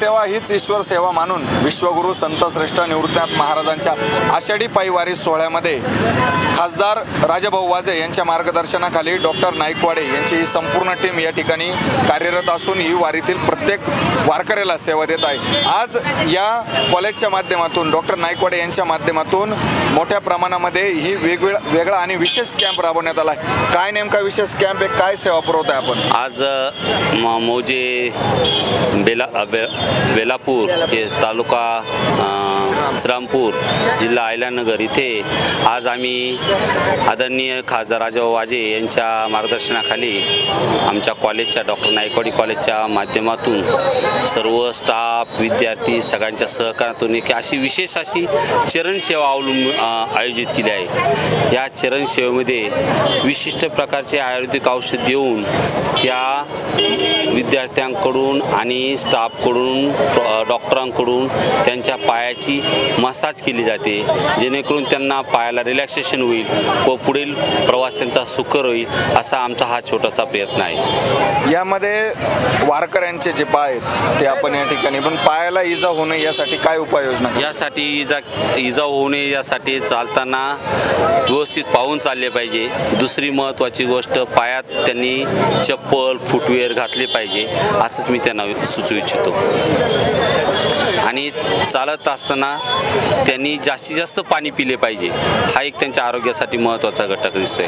सेवा हीच ईश्वर सेवा मानून विश्वगुरु संत श्रेष्ठ निवृत्तीनाथ महाराजांच्या आषाढी पायवारी सोहळ्यामध्ये खासदार राजाभाऊ वाजे यांच्या मार्गदर्शनाखाली डॉक्टर नाईकवाडे यांची ही संपूर्ण टीम या ठिकाणी कार्यरत असून ही वारीतील प्रत्येक वारकऱ्याला सेवा देत आहे। आज या कॉलेजच्या माध्यमातून डॉक्टर नाईकवाडे यांच्या माध्यमातून मोठ्या प्रमाणामध्ये ही वेगळा आणि विशेष कॅम्प राबवण्यात आला आहे। काय नेमका विशेष कॅम्प आहे, काय सेवा पुरवत आहे आपण? आज मौजे बेलापूर हे तालुका श्रीरामपूर जिल्हा अहिल्यानगर इथे आज आम्ही आदरणीय खासदार राजाभाऊ वाजे यांच्या मार्गदर्शनाखाली आमच्या कॉलेजच्या डॉक्टर नाईकवाडी कॉलेजच्या माध्यमातून सर्व स्टाफ विद्यार्थी सगळ्यांच्या सहकार्यातून एक अशी विशेष अशी चरणसेवा आयोजित केली आहे। या चरणसेवेमध्ये विशिष्ट प्रकारचे आयुर्वेदिक औषध देऊन त्या विद्यार्थ्यांकडून आणि स्टाफकडून डॉक्टरांकडून त्यांच्या पायाची मसाज केली जाते, जेणेकरून त्यांना पायाला रिलॅक्सेशन होईल व पुढील प्रवास त्यांचा सुकर होईल असा आमचा हा छोटासा प्रयत्न आहे। यामध्ये वारकऱ्यांचे जे पाय आहेत ते आपण या ठिकाणी पण पायाला इजा होऊ नये यासाठी काय उपाययोजना? यासाठी इजा होऊ नये यासाठी चालताना व्यवस्थित पाहून चालले पाहिजे। दुसरी महत्त्वाची गोष्ट, पायात त्यांनी चप्पल फुटवेअर घातले पाहिजे असंच मी त्यांना सुचवू इच्छितो। आणि चालत असताना त्यांनी जास्तीत जास्त पाणी पिले पाहिजे, हा एक त्यांच्या आरोग्यासाठी महत्त्वाचा घटक दिसतोय।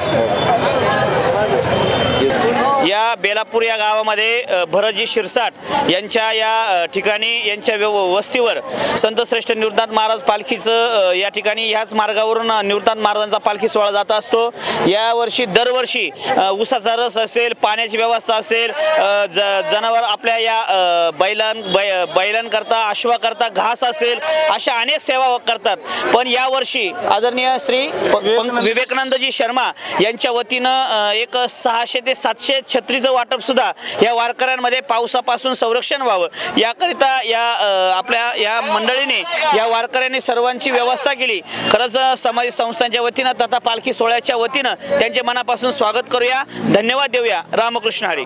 या बेलापूर या गावामध्ये भरतजी शिरसाट यांच्या या ठिकाणी यांच्या वस्तीवर संत श्रेष्ठ निवृत्तीनाथ महाराज पालखीचं या ठिकाणी ह्याच मार्गावरून निवृत्तीनाथ महाराजांचा पालखी सोहळा जात असतो। यावर्षी दरवर्षी ऊसाचा रस असेल, पाण्याची व्यवस्था असेल, जनावर आपल्या या बैलांकरता अश्वाकरता घास असेल, अशा अनेक सेवा करतात। पण यावर्षी आदरणीय श्री विवेकानंदजी शर्मा यांच्या वतीनं एक 600 ते 700 छत्रीचं वाटप सुद्धा या वारकऱ्यांमध्ये पावसापासून संरक्षण व्हावं याकरिता या आपल्या या मंडळीने या वारकऱ्यांनी सर्वांची व्यवस्था केली। खरंच समाज संस्थांच्या वतीनं तथा पालखी सोहळ्याच्या वतीनं त्यांचे मनापासून स्वागत करूया, धन्यवाद देऊया। रामकृष्ण हरी।